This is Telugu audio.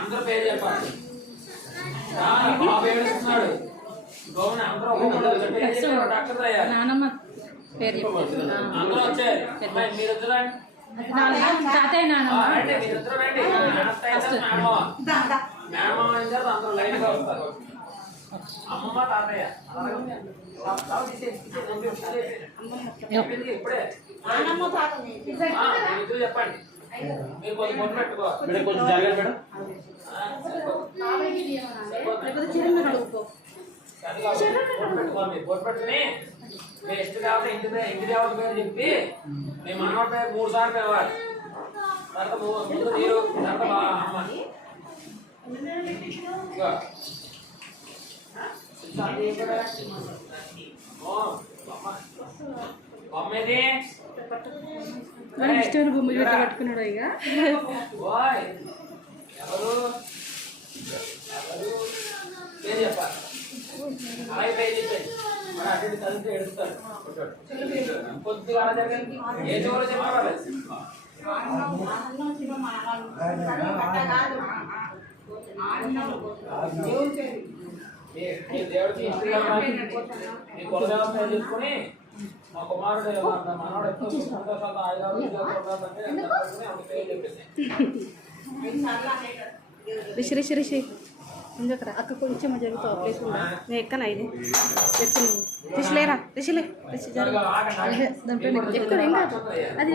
అందరూ పేరు చెప్పాలి. బాబు ఏడుస్తున్నాడు. నానమ్మ పేరు అందరూ వచ్చారు. మీరిద్దరు తాతయ్య నానమ్మ మీరిద్దరు రండి. మేనమామ అయిన తర్వాత అందరూ లైన్ గా వస్తారు. అమ్మమ్మ తాతయ్య ఇప్పుడే ఇద్దరు చెప్పండి. మీరు కొంచెం పొట్టు పెట్టుకో. కొంచెం జరగదు మేడం. పొట్టు పెట్టుకుని మీ ఇష్ట దేవత ఇంటి దేవత పేరు చెప్పి మీ మనవ పేరు 3 సార్లు పిలవాలి. తర్వాత ముందు నీరు తర్వాత అమ్మ బొమ్మది ఇష్టం బొమ్మ చూడ పట్టుకున్నాడు. ఇక ఎవరు పేరు చెప్పాలి. అలాగే పేరు చెప్పండి. మరి అటు కలిసి ఎడుస్తాడు. కొద్దిగా జరగండి. ఏ చివరి చెప్పాలి. దేవుడికి మీ కులదేవత తీసుకుని మా కుమారుడు మనవాడు ఎక్కువ సంతోషంగా రిషి రిషి ఎందుకరా అక్క కొంచెం జరుగుతావు ప్లేస్ నేను ఎక్కనా ఇది చెప్తున్నాను. రిషిలేరా రిషిలే రిషి దాంట్లో ఎక్కడ ఏం కాదు అది